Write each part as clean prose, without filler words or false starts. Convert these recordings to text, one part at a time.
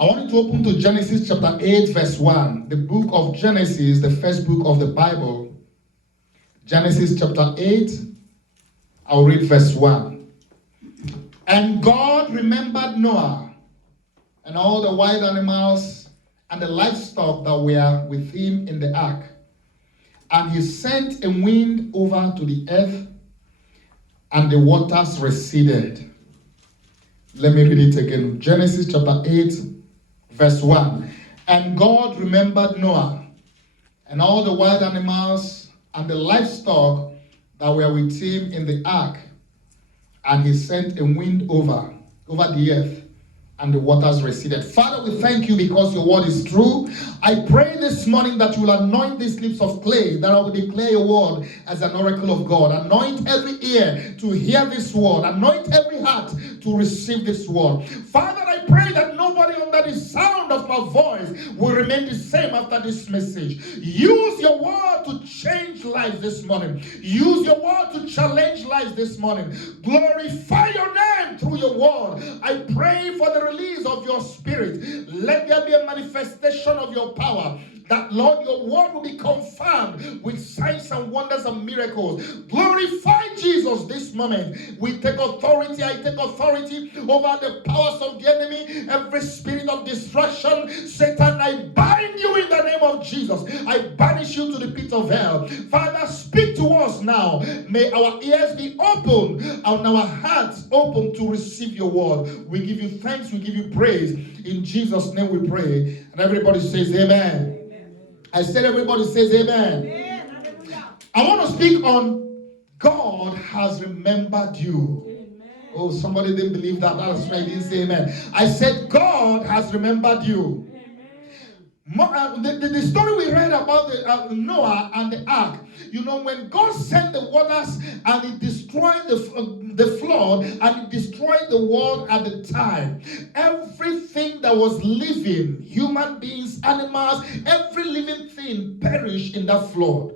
I want you to open to Genesis chapter 8, verse 1. The book of Genesis, the first book of the Bible. Genesis chapter 8, I'll read verse 1. And God remembered Noah and all the wild animals and the livestock that were with him in the ark. And he sent a wind over to the earth, and the waters receded. Let me read it again. Genesis chapter 8, verse 1. And God remembered Noah and all the wild animals and the livestock that were with him in the ark. And he sent a wind over the earth, and the waters receded. Father, we thank you because your word is true. I pray this morning that you will anoint these lips of clay, that I will declare your word as an oracle of God. Anoint every ear to hear this word. Anoint every heart to receive this word. Father, I pray that nobody under the sound of my voice will remain the same after this message. Use your word to change lives this morning. Use your word to challenge lives this morning. Glorify your name through your word. I pray for the release of your spirit. Let there be a manifestation of your power. That, Lord, your word will be confirmed with signs and wonders and miracles. Glorify Jesus this moment. We take authority. I take authority over the powers of the enemy. Every spirit of destruction, Satan, I bind you in the name of Jesus. I banish you to the pit of hell. Father, speak to us now. May our ears be open and our hearts open to receive your word. We give you thanks. We give you praise. In Jesus' name we pray. And everybody says amen. I said everybody says amen. Amen. I want to speak on God has remembered you. Amen. Oh, somebody didn't believe that. That's why I didn't say amen. I said God has remembered you. The story we read about Noah and the ark, you know, when God sent the waters and it destroyed the flood and it destroyed the world at the time, everything that was living, human beings, animals, every living thing perished in that flood.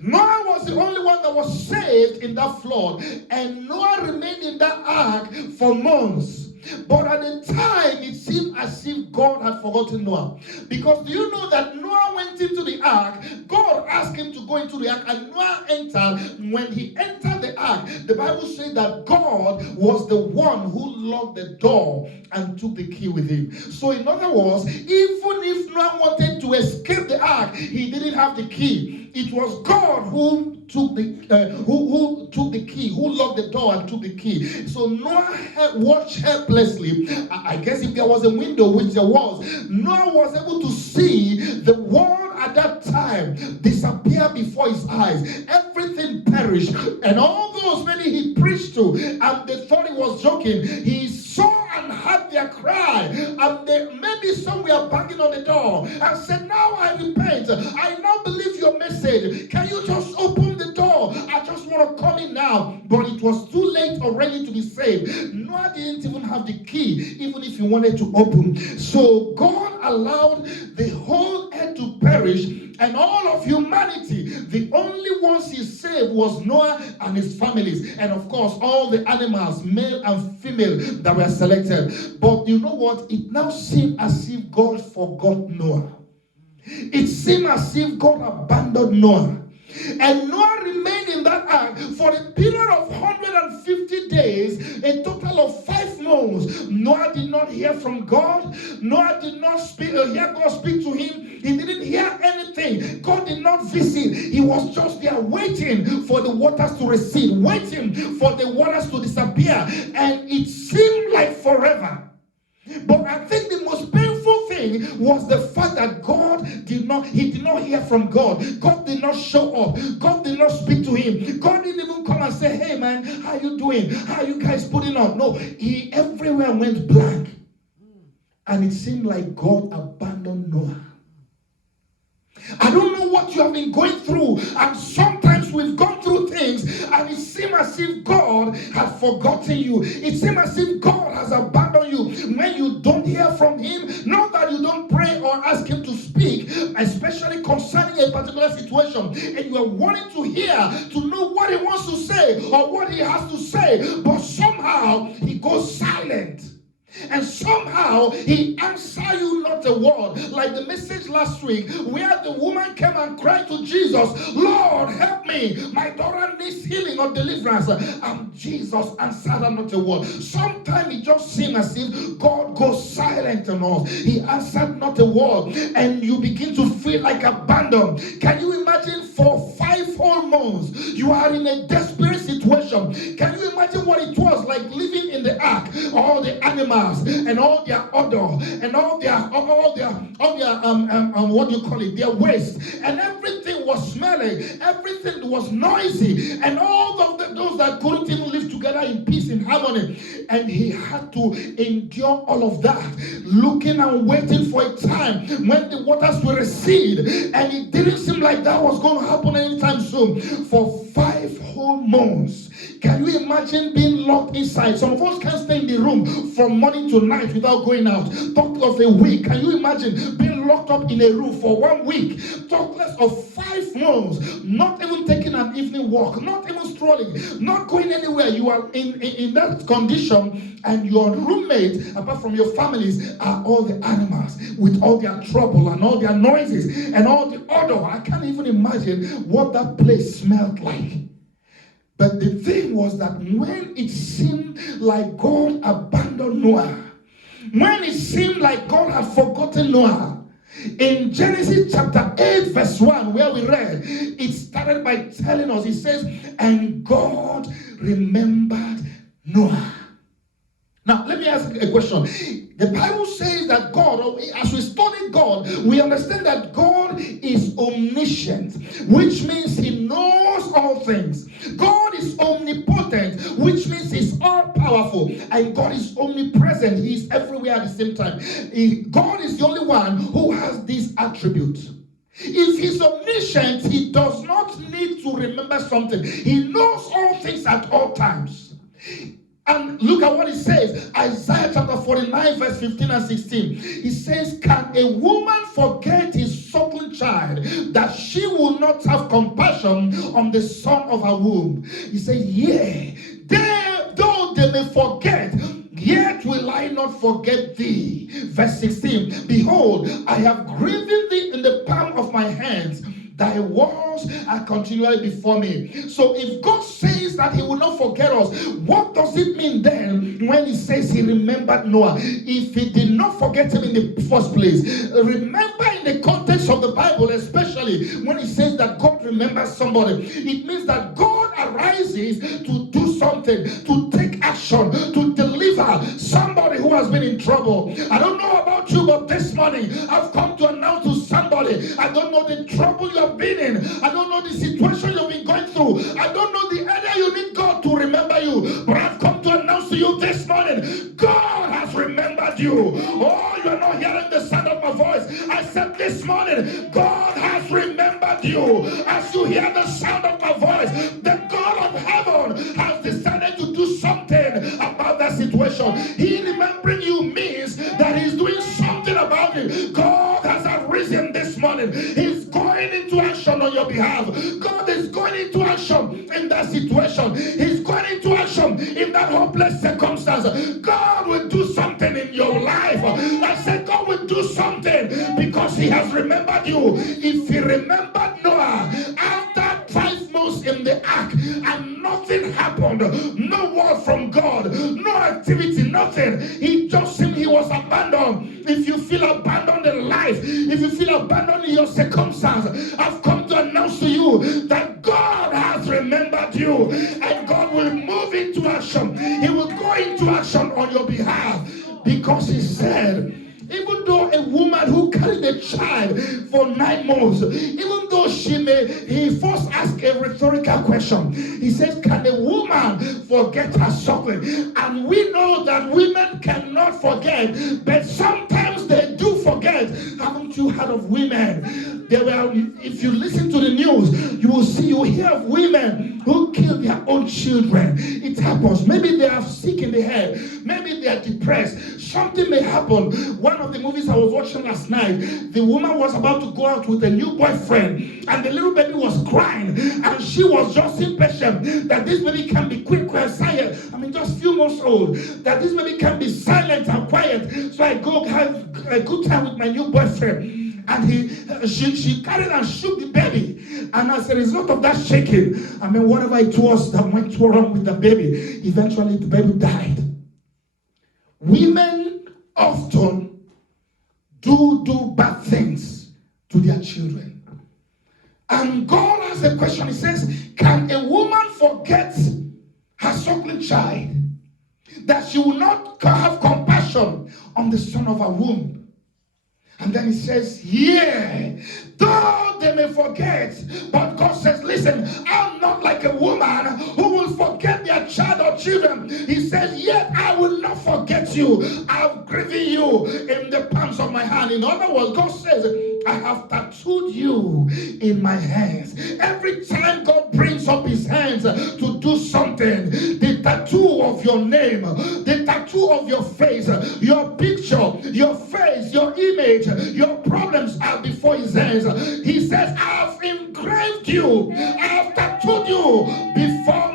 Noah was the only one that was saved in that flood, and Noah remained in that ark for months. But at the time, it seemed as if God had forgotten Noah. Because do you know that Noah went into the ark, God asked him to go into the ark, and Noah entered. When he entered the ark, the Bible says that God was the one who locked the door and took the key with him. So in other words, even if Noah wanted to escape the ark, he didn't have the key. It was God who took the key, who locked the door and took the key. So Noah watched helplessly. I guess if there was a window, which there was, Noah was able to see the world at that time disappear before his eyes. Everything perished, and all those many he preached to, and they thought he was joking, he saw and heard their cry, and maybe some were banging on the door and said, "Now I repent. I now believe your message. Can you just open the door? I just want to come in now." But it was too late already to be saved. Noah didn't even have the key, even if he wanted to open. So God allowed the whole earth to perish, and all of humanity. The only ones he saved was Noah and his families, and of course all the animals, male and female, that were selected. But you know what? It now seemed as if God forgot Noah. It seemed as if God abandoned Noah. And Noah remained in that ark for a period of 150 days, a total of 5 months. Noah did not hear from God. Noah did not hear God speak to him. He didn't hear anything. God did not visit. He was just there waiting for the waters to recede, waiting for the waters to disappear. And it seemed like forever. But I think the most painful thing was the fact that he did not hear from God. God did not show up. God did not speak to him. God didn't even come and say, "Hey man, how you doing? How you guys putting on?" No, he everywhere went blank. And it seemed like God abandoned Noah. I don't know what you have been going through, and sometimes we've gone through things and it seems as if God has forgotten you. It seems as if God has abandoned you. When you don't hear from him, not that you don't pray or ask him to speak, especially concerning a particular situation, and you are wanting to hear, to know what he wants to say or what he has to say, but somehow he goes silent. and somehow he answer you not a word. Like the message last week, where the woman came and cried to Jesus, Lord, help me. My daughter needs healing or deliverance. And Jesus answered her not a word. Sometimes it just seems as if God goes silent on us. He answered not a word, and you begin to feel like abandoned. Can you imagine for 5 whole months you are in a desperate situation? Can you imagine what it was like living in the ark? All the animals and all their odor and all their what do you call it? Their waste, and everything was smelling, everything was noisy, and all of those that couldn't even live together in peace, in harmony. And he had to endure all of that, looking and waiting for a time when the waters will recede, and it didn't seem like that was going to happen anytime soon. For 5 whole months. Can you imagine being locked inside? Some of us can't stay in the room from morning to night without going out. Talk of a week. Can you imagine being locked up in a room for 1 week? Talk less of 5 months. Not even taking an evening walk. Not even strolling. Not going anywhere. You are in that condition, and your roommate, apart from your families, are all the animals with all their trouble and all their noises and all the odor. I can't even imagine what that place smelled like. But the thing was that when it seemed like God abandoned Noah, when it seemed like God had forgotten Noah, in Genesis chapter 8 verse 1, where we read, it started by telling us, it says, and God remembered Noah. Now, let me ask a question. The Bible says that God, as we study God, we understand that God is omniscient, which means he knows all things. God is omnipotent, which means he's all-powerful. And God is omnipresent. He is everywhere at the same time. God is the only one who has these attributes. If he's omniscient, he does not need to remember something. He knows all things at all times. And look at what it says. Isaiah chapter 49 verse 15 and 16. It says, can a woman forget his suckling child, that she will not have compassion on the son of her womb? He says, yea, though they may forget, yet will I not forget thee. Verse 16. Behold, I have graven thee in the palm of my hands. Thy walls are continually before me. So if God says that he will not forget us, what does it mean then when he says he remembered Noah? If he did not forget him in the first place. Remember, in the context of the Bible, especially when he says that God remembers somebody, it means that God arises to do something, to take action, to deliver somebody who has been in trouble. I don't know about you, but this morning I've come to announce to somebody, I don't know the trouble you have been in. I don't know the situation you've been going through. I don't know the area you need God to remember you. But I've come to announce to you this morning, God has remembered you. Oh, you're not hearing the sound of my voice. I said this morning, God has remembered you. As you hear the sound of my voice, the God of heaven has decided to do something about that situation. He remembering you means that he's doing something about it. God has arisen this morning. He's going into action on your behalf. God is going into action in that situation. He's going into action in that hopeless circumstance. God will do something in your life. I said God will do something because he has remembered you. If he remembered Noah after 5 months in the ark and nothing happened, no word from God, no activity, nothing. He just seemed he was abandoned. If you feel abandoned in life, if you feel abandoned in your circumstance, I've come to announce to you that God has remembered you, and God will move into action. He will go into action on your behalf, because he said, even though a woman who carried a child for 9 months, even though he first asked a rhetorical question. He says, can a woman forget her suckling? And we know that women cannot forget, but sometimes they do forget. Haven't you heard of women? If you listen to the news, you hear of women who kill their own children. It happens. Maybe they are sick in the head. Maybe they are depressed. Something may happen. One of the movies I was watching last night, the woman was about to go out with a new boyfriend, and the little baby was crying, and she was just impatient that this baby can be quiet. I mean, just few months old, that this baby can be silent I'm quiet, so I go have a good time with my new boyfriend. And she carried and shook the baby. And as a result of that shaking, whatever it was that went wrong with the baby, eventually the baby died. Women often do bad things to their children. And God asks a question. He says, can a woman forget her suckling child, that she will not have compassion on the son of her womb? And then he says, yeah, though they may forget, but God says, listen, I'm not like a woman who will forget their child or children. He says, yet I will not forget you. I've graven you in the palms of my hand. In other words, God says, I have tattooed you in my hands. Every time God brings up his hands to do something, the tattoo of your name, the tattoo of your face, your picture, your face, your image, your problems are before his hands. He says, I have engraved you, I have tattooed you before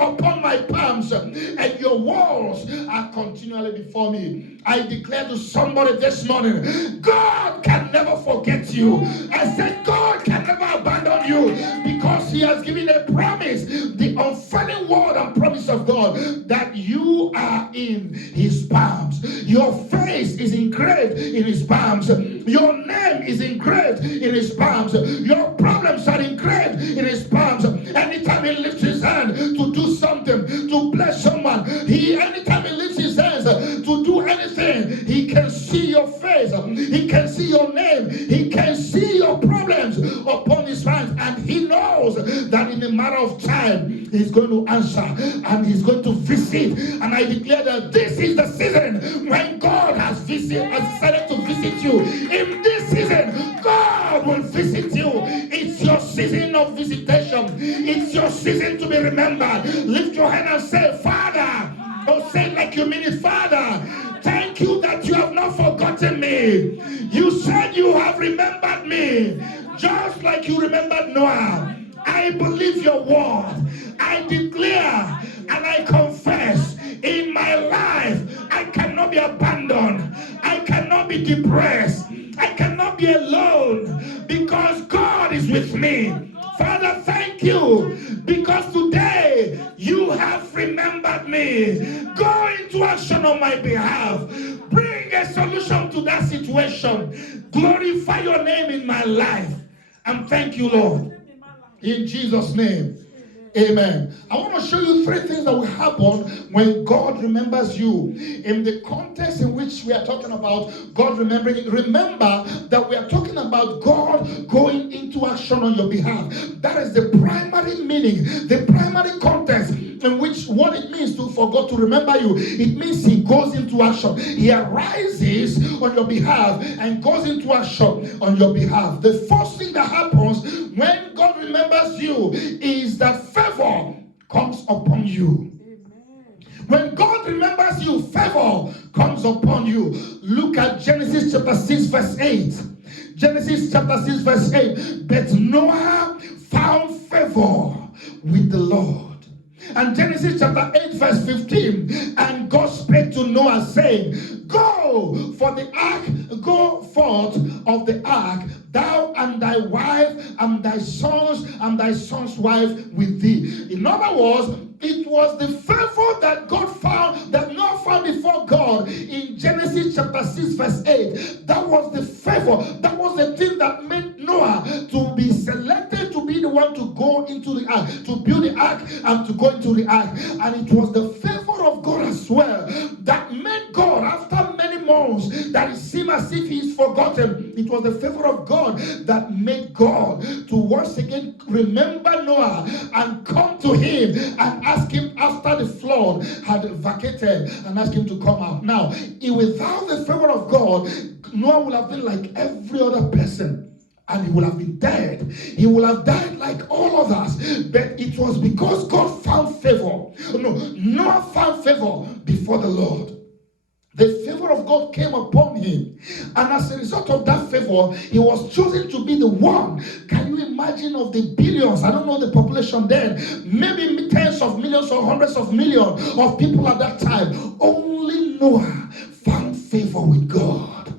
upon my palms, and your walls are continually before me. I declare to somebody this morning, God can never forget you. I said, God can never abandon you, because he has given a promise, the unfailing word and promise of God, that you are in his palms. Your face is engraved in his palms. Your name is engraved in his palms. Your problems are engraved in his palms. Anytime he lifts his hand to do something, to bless someone, anytime he lifts his hands to do anything, he can see your face, he can see your name, he can see your problems upon his hands, and he knows that in a matter of time he's going to answer and he's going to visit. And I declare that this is the season when God has decided to visit you. In this season, God will visit you. It's your season of visitation. It's your season to be remembered. Lift your hand and say, Father. Don't say it like you mean it. Father, thank you that you have not forgotten me. You said you have remembered me, just like you remembered Noah. I believe your word. I declare and I confess, in my life, I cannot be abandoned. I cannot be depressed. I cannot be alone, because God is with me. Father, thank you, because today you have remembered me. Go into action on my behalf. Bring a solution to that situation. Glorify your name in my life. And thank you, Lord. In Jesus' name. Amen. I want to show you 3 things that will happen when God remembers you. In the context in which we are talking about God remembering, remember that we are talking about God going into action on your behalf. That is the primary meaning, the primary context in which what it means for God to remember you. It means he goes into action. He arises on your behalf and goes into action on your behalf. The first thing that happens when God remembers you is that favor comes upon you. When God remembers you, favor comes upon you. Look at Genesis chapter 6 verse 8. Genesis chapter 6 verse 8. But Noah found favor with the Lord. And Genesis chapter 8 verse 15. And God spake to Noah, saying, Go forth of the ark, thou and thy wife and thy son's wife with thee. In other words, it was the favor that God found, that Noah found before God in Genesis chapter 6 verse 8. That was the favor. That was the thing that made Noah to be selected to be the one to go into the ark, to build the ark and to go into the ark. And it was the favor of God as well that made God, after many months that it seemed as if he's forgotten, it was the favor of God that made God to once again remember Noah and come to him and ask him after the flood had vacated and ask him to come out. Now, without the favor of God, Noah would have been like every other person. And he would have been dead. He would have died like all of us. But it was because God found favor. No, Noah found favor before the Lord. The favor of God came upon him. And as a result of that favor, he was chosen to be the one. Can you imagine of the billions? I don't know the population then. Maybe tens of millions or hundreds of millions of people at that time. Only Noah found favor with God.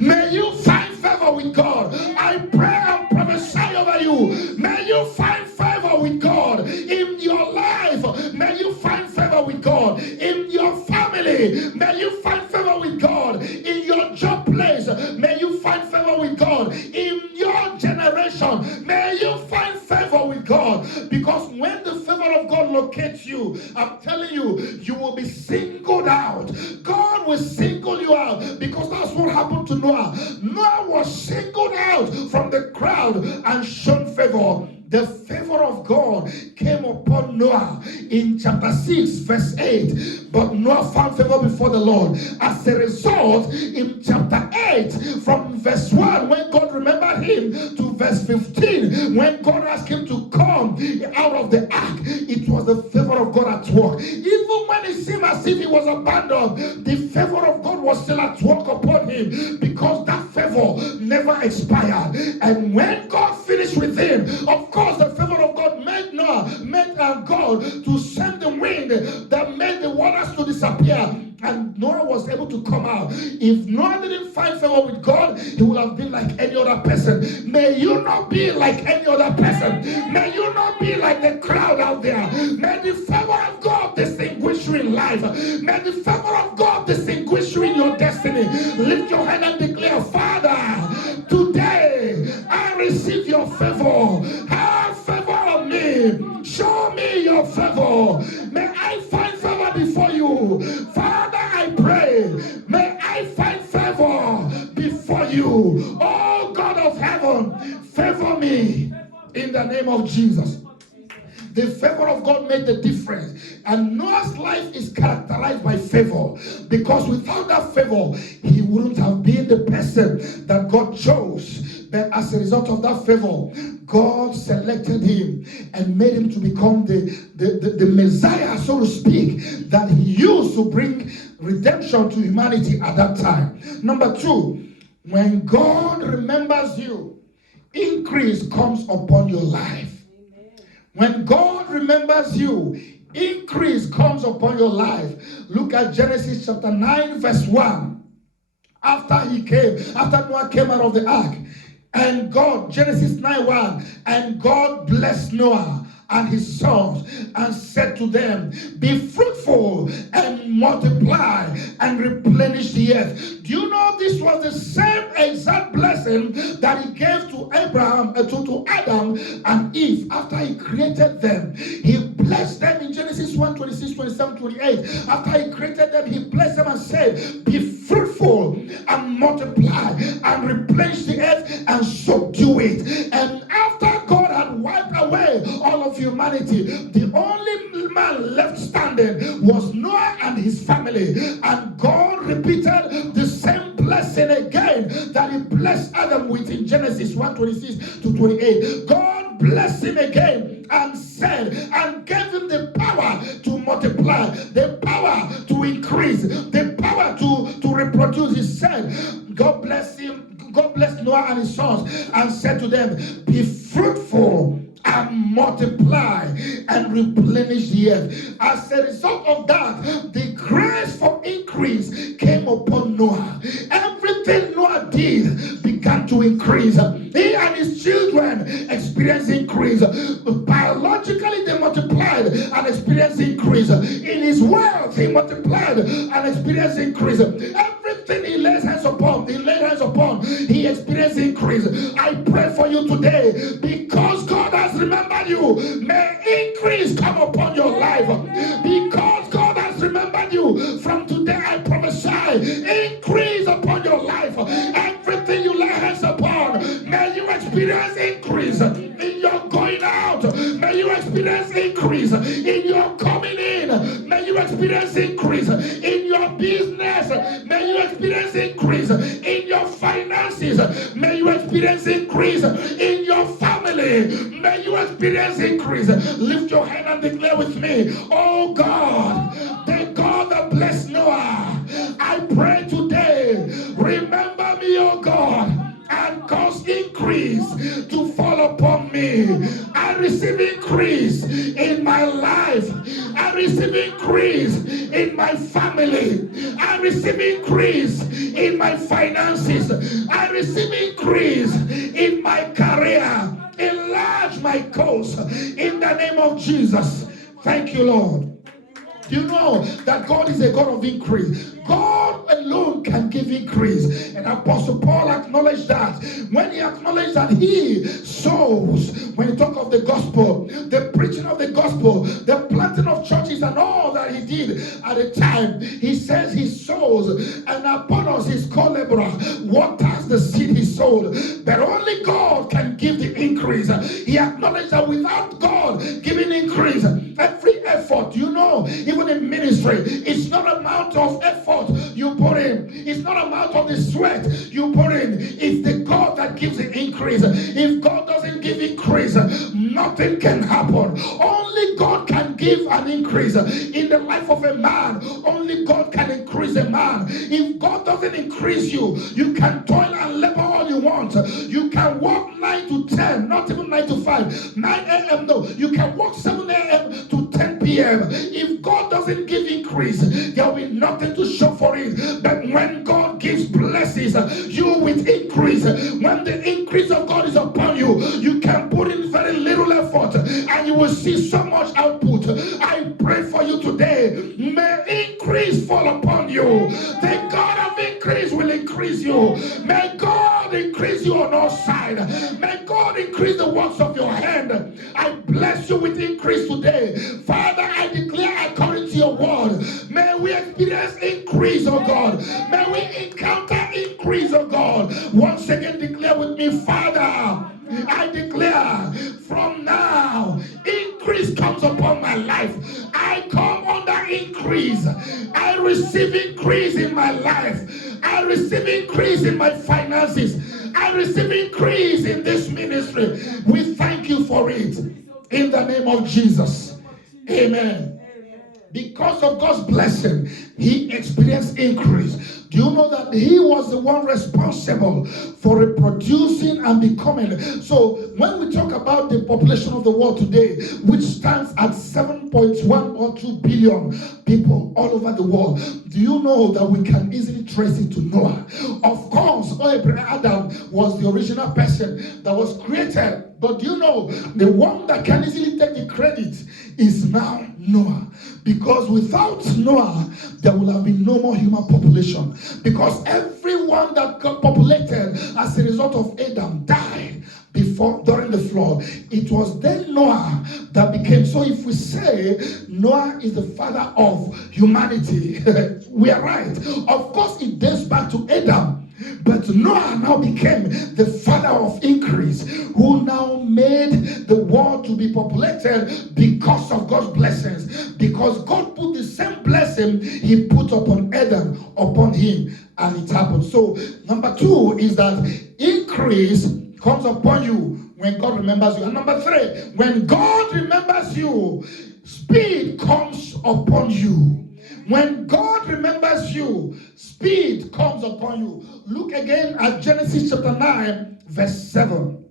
May you find favor with God. I pray and prophesy over you. May you find favor with God in your life. May you find favor with God in your family. May you find favor with God in your job place. May you find favor with God in your generation. May you find favor with God, because when the favor of God locates you, I'm telling you, you will be singled out. God will single you out, because that's what happened to Noah. Noah was singled out from the crowd and shown favor. The favor of God came upon Noah in chapter 6 verse 8. But Noah found favor before the Lord. As a result, in chapter 8 from verse 1, when God remembered him, to verse 15, when God asked him to come out of the ark, it was the favor of God at work. Even when it seemed as if he was abandoned, the favor of God was still at work upon him, because that favor never expired. And when God finished with him, of course, the favor of God made God to send the wind that made the waters to disappear, and Noah was able to come out. If Noah didn't find favor with God, he would have been like any other person. May you not be like any other person. May you not be like the crowd out there. May the favor of God distinguish you in life. May the favor of God distinguish you in your destiny. Lift your hand and declare, Father, today I receive your favor. Have favor on me. Show me your favor. May I find favor before you. Father, I pray, may I find favor before you. Oh God of heaven, favor me in the name of Jesus. The favor of God made the difference. And Noah's life is characterized by favor, because without that favor, he wouldn't have been the person that God chose. But as a result of that favor, God selected him and made him to become the Messiah, so to speak, that he used to bring redemption to humanity at that time. Number 2, when God remembers you, increase comes upon your life. When God remembers you, increase comes upon your life. Look at Genesis chapter 9 verse 1. After Noah came out of the ark, and God, Genesis 9:1, and God blessed Noah and his sons and said to them, be fruitful and multiply and replenish the earth. Do you know this was the same exact blessing that he gave to Abraham, to Adam and Eve after he created them? He blessed them in Genesis 1, 26, 27, 28. After he created them, he blessed them and said, be fruitful and multiply and replenish the earth and subdue it. And after God had wiped away all of humanity, the only man left standing was Noah and his family. And God repeated the same blessing again that he blessed Adam with in Genesis 1, 26 to 28. God blessed him again and said, and gave him the power to multiply, the power to increase, the power to reproduce. He said, God bless him, God blessed Noah and his sons and said to them, be fruitful and multiply and replenish the earth. As a result of that, the grace for increase came upon Noah. Everything Noah did began to increase. He and his children experienced increase. Biologically, they multiplied and experienced increase. In his wealth, he multiplied and experienced increase. Everything he laid hands upon, he experienced increase. I pray for you today, because God has remembered you. May increase come upon your life. Because God has remembered you, from today I prophesy increase upon your life. Everything you lay hands upon, may you experience increase in your going out. May you experience increase in your coming in. May you experience increase in your business. May you experience increase in your finances. May you experience increase in your family. May you experience increase. Lift your hand and declare with me, oh God, the God that blessed Noah, I pray today, remember me, oh God, and cause increase to fall upon me. I receive increase in my life. I receive increase in my family. I receive increase in my finances. I receive increase in my career. Enlarge my cause in the name of Jesus. Thank you, Lord. Do you know that God is a God of increase? God alone can give increase. And Apostle Paul acknowledged that. When he acknowledged that he sows, when he talk of the gospel, the preaching of the gospel, the planting of churches and all that he did at the time, he says he sows, and upon us his co-laborer waters the seed he sowed. But only God can give the increase. He acknowledged that without God giving increase, every effort, you know, even in ministry, it's not amount of effort you put in. It's not amount of the sweat you put in. It's the God that gives the increase. If God doesn't give increase, nothing can happen. Only God can give an increase in the life of a man. Only God can increase a man. If God doesn't increase you, you can toil and labor all you want. You can work 9 to 10, not even 9 to 5, 9 a.m. No, you can work 7 a.m. to 10 p.m. If God doesn't give increase, there will be nothing to show for it. But when God gives blessings, you with increase, when the increase of God is upon you, you can put in very little effort and you will see so much output. I pray for you today, may increase fall upon you. The God of increase will increase you. May God increase you on all sides. May God increase the works of your hand. I bless you with increase today. Father, I declare according to your word, may we experience increase, oh God. May we encounter increase, oh God. Once again, declare with me, Father, I declare from now, increase comes upon my life. I come under increase. I receive increase in my life. I receive increase in my finances. I receive increase in this ministry. We thank you for it. In the name of Jesus. Amen. Because of God's blessing, he experienced increase. Do you know that he was the one responsible for reproducing and becoming? So when we talk about the population of the world today, which stands at 7.1 or 2 billion people all over the world, do you know that we can easily trace it to Noah? Of course, Adam was the original person that was created. But do you know, the one that can easily take the credit is now Noah. Because without Noah, there will have been no more human population. Because everyone that got populated as a result of Adam died during the flood. It was then Noah that became. So if we say Noah is the father of humanity, we are right. Of course, it dates back to Adam. But Noah now became the father of increase, who now made the world to be populated because of God's blessings. Because God put the same blessing he put upon Adam, upon him, and it happened. So, number 2 is that increase comes upon you when God remembers you. And number 3, when God remembers you, speed comes upon you. When God remembers you, speed comes upon you. Look again at Genesis chapter 9, verse 7.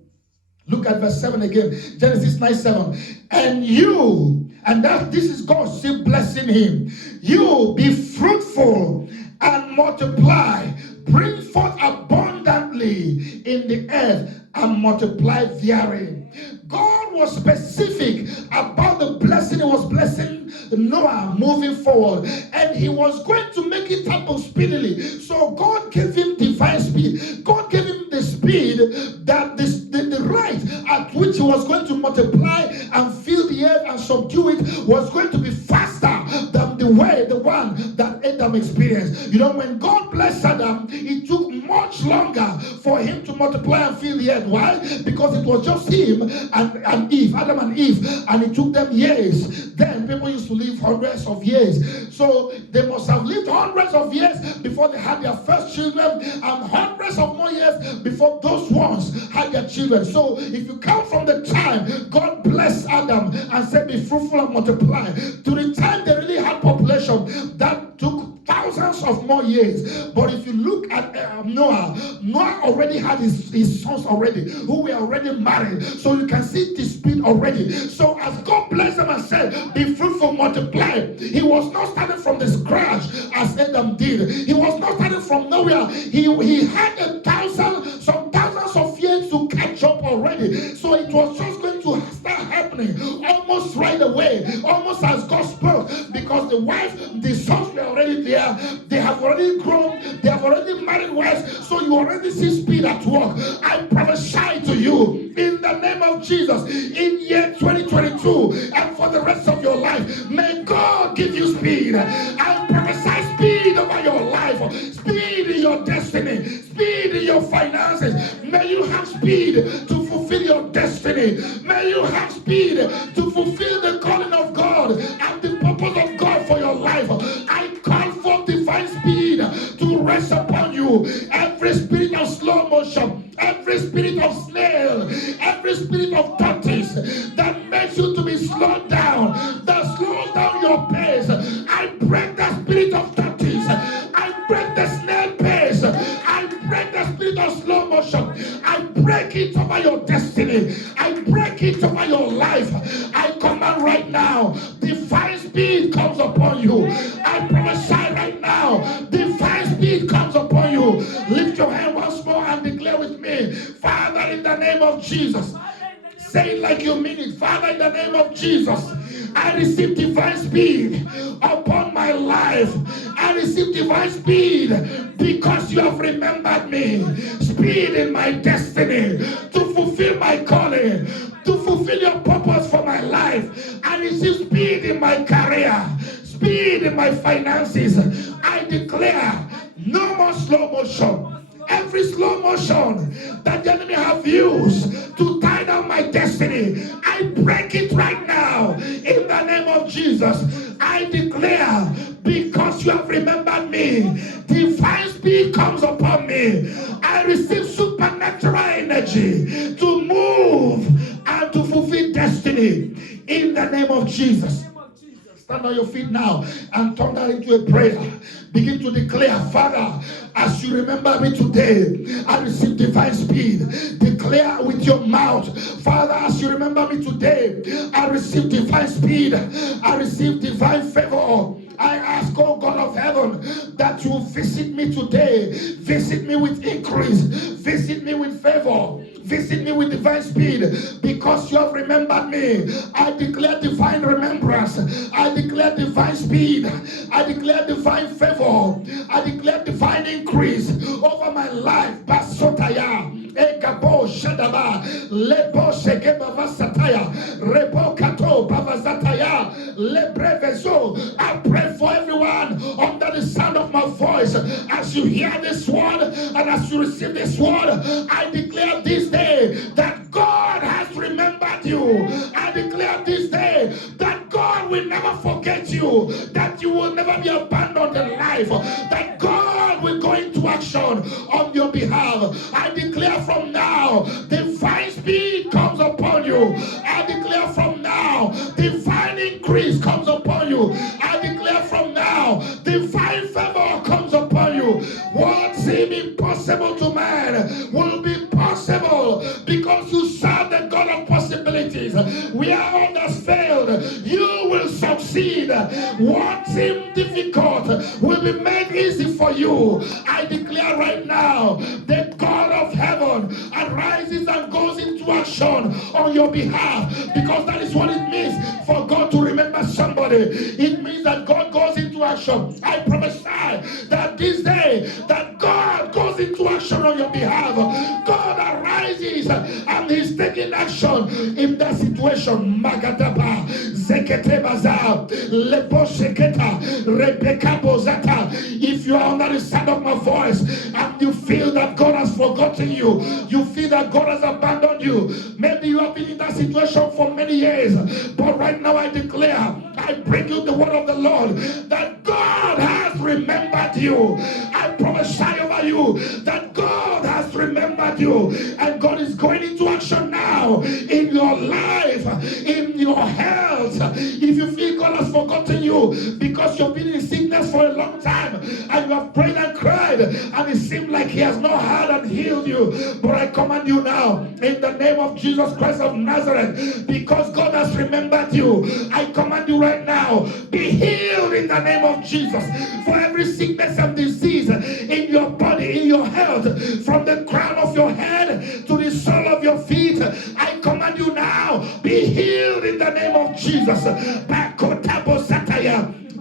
Look at verse 7 again. Genesis 9:7. And you, and that this is God still blessing him. You be fruitful and multiply. Bring forth abundantly in the earth and multiply therein. God was specific about the blessing he was blessing Noah moving forward, and he was going to make it happen speedily. So God gave him divine speed. God gave him the speed that the rate at which he was going to multiply and fill the earth and subdue it was going to be faster than the one that Adam experienced. You know, when God blessed Adam, it took much longer for him to multiply and fill the earth. Why? Because it was just him and Eve, Adam and Eve, and it took them years. Then people used to live hundreds of years. So they must have lived hundreds of years before they had their first children, and hundreds of more years before those ones had their children. So if you count from the time God blessed Adam and said, be fruitful and multiply, to the time they really had population, that took thousands of more years. But if you look at Noah already had his sons already, who were already married. So you can see the speed already. So as God blessed them and said, be fruitful, multiply, he was not starting from the scratch as Adam did. He was not starting from nowhere. He had some thousands of years to catch up already. So it was just going to start happening almost right away, almost as God spoke, because the sons were already there. They have already grown. They have already married wives. So you already see speed at work. I prophesy to you in the name of Jesus, in year 2022 and for the rest of your life, may God give you speed. I prophesy speed over your life, speed in your destiny, speed in your finances. May you have speed to fulfill your destiny. May you have speed to fulfill the calling of God and the purpose of God for your life. I call for divine speed to rest upon you. Every spirit of slow motion, every spirit of snail, every spirit of tortoise that makes you to be slowed down, that slows down your pace, I break the spirit of tortoise. I break the snail pace. I break the spirit of slow motion. I break it over your destiny. I break it over your life. I command right now, divine speed comes upon you. I prophesy right now, divine speed comes upon you. Lift your hand once more and declare with me, Father, in the name of Jesus. Say it like you mean it. Father, in the name of Jesus, I receive divine speed upon my life. I receive divine speed because you have remembered me. Speed in my destiny to fulfill my calling, to fulfill your purpose for my life. I receive speed in my career, speed in my finances. I declare no more slow motion. Every slow motion that the enemy have used to tie down my destiny, I break it right now in the name of Jesus. I declare, because you have remembered me, divine speed comes upon me. I receive supernatural energy to move and to fulfill destiny in the name of Jesus. Stand on your feet now and turn that into a prayer. Begin to declare, Father, as you remember me today, I receive divine speed. Declare with your mouth, Father, as you remember me today, I receive divine speed. I receive divine favor. I ask, oh God of heaven, that you visit me today. Visit me with increase. Visit me with favor. Visit me with divine speed because you have remembered me. I declare divine remembrance. I declare divine speed. I declare divine favor. I declare divine increase over my life. Basotaya. Egabo Shadaba Lebo Shegeba Vasataya Rebo Kato Bavazataya Lebrevezo. I pray for everyone under the sound of my voice. As you hear this word and as you receive this word, I declare this day that God has remembered you. I declare this day that God will never forget you, that you will never be abandoned in life, that God will go into action on your behalf. I declare from now, divine speed comes upon you. I declare from now, divine increase comes upon you. I declare from now, divine favor comes upon you. What seems impossible to man will be possible because you serve the God of possibilities. Where others failed, you will succeed. What seemed difficult will be made easy for you. I declare right now, the God of heaven arises and goes into action on your behalf, because that is what it means for God to remember somebody. It means that God goes into action. I prophesy that this day, that God goes into action on your behalf. God arises and He's taking action in that situation. Magadaba, Zekete Baza, Lepo Sheketa, Rebecca Bozata. If you are under the sound of my voice and you feel that God has forgotten you, you feel that God has abandoned you, maybe you have been in that situation for many years, but right now I declare, I bring you the word of the Lord, that God has remembered you. I prophesy over you that God has remembered you, and God is going into action now in your life, in your health. If you feel God has forgotten you because you've been in sickness for a long time and you have prayed he has not heard and healed you. But I command you now, in the name of Jesus Christ of Nazareth, because God has remembered you, I command you right now, be healed in the name of Jesus. For every sickness and disease in your body, in your health, from the crown of your head to the sole of your feet, I command you now, be healed in the name of Jesus.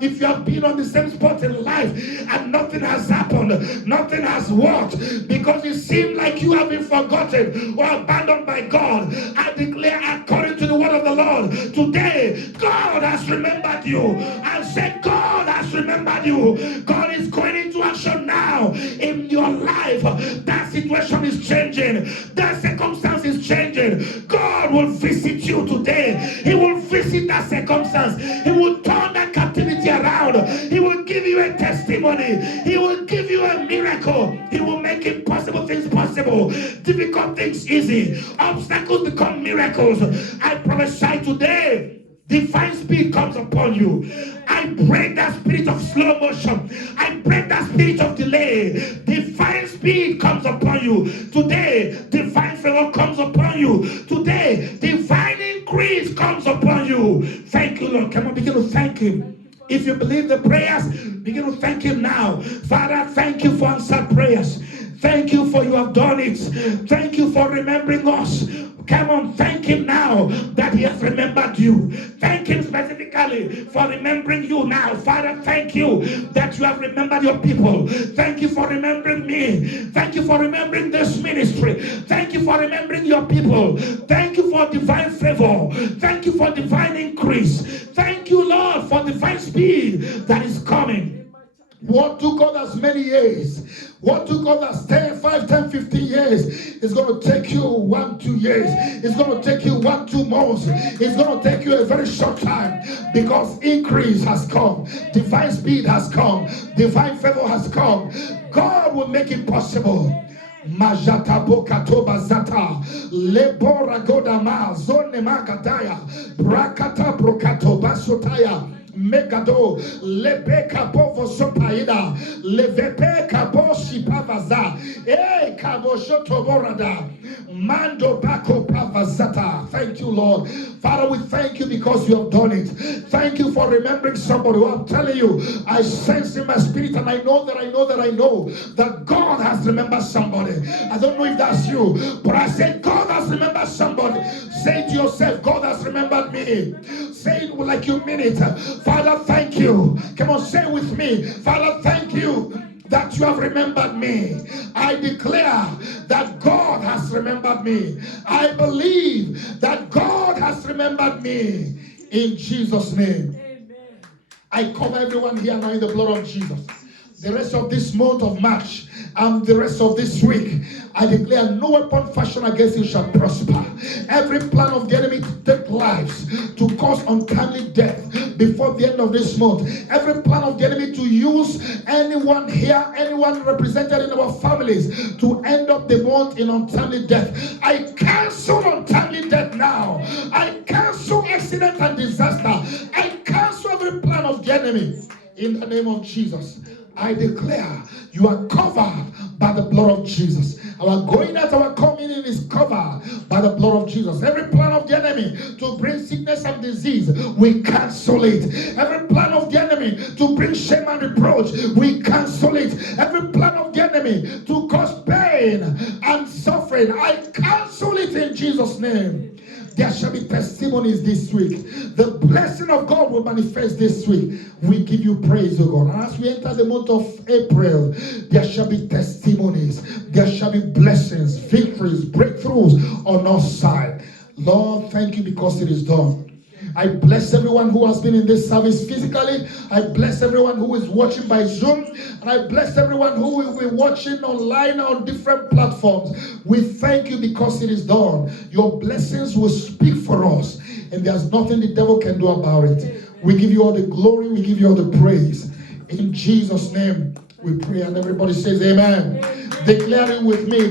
If you have been on the same spot in life and nothing has happened, nothing has worked, because it seemed like you have been forgotten or abandoned by God, I declare, according to the word of the Lord, today God has remembered you. And say, God has remembered you. God is going into action now in your life. That situation is changing. That circumstance is changing. God will visit you today. He will visit that circumstance. He will turn that captivity around. He will give you a testimony. He will give you a miracle. He will make impossible things possible, difficult things easy, obstacles become miracles. I prophesy today, divine speed comes upon you. I break that spirit of slow motion. I break that spirit of delay. Divine speed comes upon you. Today, divine favor comes upon you. Today, divine increase comes upon you. Thank you, Lord. Come on, begin to thank him. If you believe the prayers, begin to thank him now. Father, thank you for answered prayers. Thank you for you have done it. Thank you for remembering us. Come on, thank him now that he has remembered you. Thank him specifically for remembering you now. Father, thank you that you have remembered your people. Thank you for remembering me. Thank you for remembering this ministry. Thank you for remembering your people. Thank you for divine favor. Thank you for divine increase. Thank you, Lord, for divine speed that is coming. What took others many years, what took others 10, 5, 10, 15 years, is going to take you 1, 2 years. It's going to take you 1, 2 months. It's going to take you a very short time, because increase has come. Divine speed has come. Divine favor has come. God will make it possible. Majata bokatoba zata lebora godama zone makataya brakata brokato basotaya megado lebeka bovo sopaida levepe kabo shipavaza kabo shotoborada mando bako pavazata. Thank you, Lord. Father, we thank you because you have done it. Thank you for remembering somebody. I'm telling you, I sense in my spirit, and I know that God has remembered somebody. I don't know if that's you, but I said God has remembered somebody. Say to yourself, God has remembered me. Say it like you mean it. Father, thank you. Come on, say it with me. Father, thank you that you have remembered me. I declare that God has remembered me. I believe that God has remembered me. In Jesus' name. Amen. I cover everyone here now in the blood of Jesus. The rest of this month of March and the rest of this week, I declare no weapon fashioned against you shall prosper. Every plan of the enemy to take lives, to cause untimely death before the end of this month, every plan of the enemy to use anyone here, anyone represented in our families, to end up the month in untimely death, I cancel untimely death now. I cancel accident and disaster. I cancel every plan of the enemy in the name of Jesus. I declare you are covered by the blood of Jesus. Our going out, our coming in is covered by the blood of Jesus. Every plan of the enemy to bring sickness and disease, we cancel it. Every plan of the enemy to bring shame and reproach, we cancel it. Every plan of the enemy to cause pain and suffering, I cancel it in Jesus' name. There shall be testimonies this week. The blessing of God will manifest this week. We give you praise, O God. And as we enter the month of April, there shall be testimonies. There shall be blessings, victories, breakthroughs on our side. Lord, thank you because it is done. I bless everyone who has been in this service physically. I bless everyone who is watching by Zoom. And I bless everyone who will be watching online on different platforms. We thank you because it is done. Your blessings will speak for us. And there's nothing the devil can do about it. We give you all the glory. We give you all the praise. In Jesus' name we pray. And everybody says amen. Declare it with me.